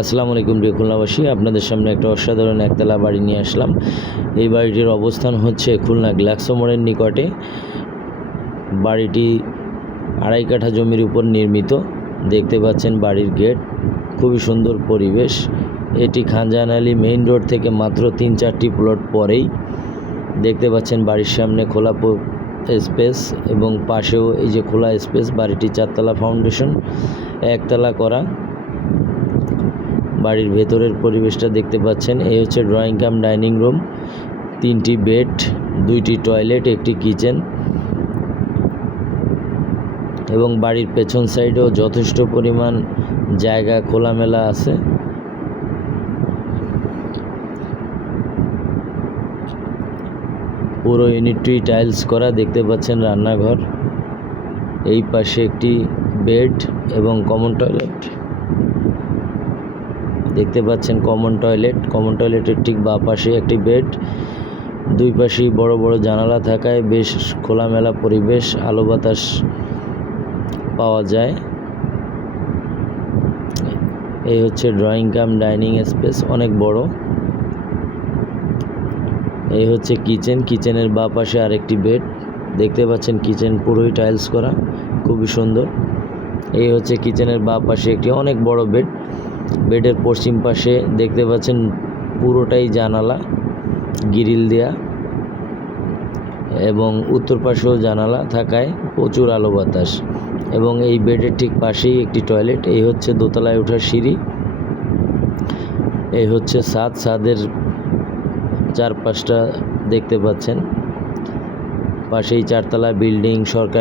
আসসালামু আলাইকুম প্রিয় খুলনাবাসী, আপনাদের সামনে একটা অসাধারণ একতলা বাড়ি নিয়ে আসলাম। এই বাড়িটির অবস্থান হচ্ছে খুলনা গ্লাক্সো মোড়ের নিকটে। বাড়িটি 2.5 কাঠা জমির উপর নির্মিত। দেখতে পাচ্ছেন বাড়ির গেট, খুবই সুন্দর পরিবেশ। এটি খানজাহান আলী মেইন রোড থেকে মাত্র 3-4টি প্লট পরেই। দেখতে পাচ্ছেন বাড়ির সামনে খোলা স্পেস এবং পাশেও এই যে খোলা স্পেস। বাড়িটি 4তলা ফাউন্ডেশন, একতলা করা। বাড়ির ভেতরের পরিবেশটা দেখতে পাচ্ছেন। এই হচ্ছে ড্রয়িং কাম ডাইনিং রুম, 3টি বেড, 2টি টয়লেট, একটি কিচেন এবং বাড়ির পেছন সাইডেও যথেষ্ট পরিমাণ জায়গা খোলামেলা আছে। পুরো ইউনিটটি টাইলস করা। দেখতে পাচ্ছেন রান্নাঘর, এই পাশে একটি বেড এবং কমন টয়লেট। দেখতে পাচ্ছেন কমন টয়লেটের ঠিক বাঁ পাশে একটি বেড। দুই পাশেই বড় বড় জানালা থাকায় বেশ খোলামেলা পরিবেশ, আলো বাতাস পাওয়া যায়। এই হচ্ছে ড্রয়িং কাম ডাইনিং স্পেস, অনেক বড়। এই হচ্ছে কিচেনের বাঁ পাশে আরেকটি বেড। দেখতে পাচ্ছেন কিচেন পুরোই টাইলস করা, খুবই সুন্দর। এই হচ্ছে কিচেনের বাঁ পাশে একটি অনেক বড় বেড। বেডের পশ্চিম পাশে দেখতে পাচ্ছেন পুরোটাই জানালা, গ্রিল দেয়া, এবং উত্তর পাশেও জানালা থাকায় প্রচুর আলো বাতাস। এবং এই বেডের ঠিক পাশেই একটি টয়লেট। এই হচ্ছে দোতলায় ওঠার সিঁড়ি। এই হচ্ছে ছাদের চারপাশটা দেখতে পাচ্ছেন। পাশেই 4তলা বিল্ডিং, সরকারি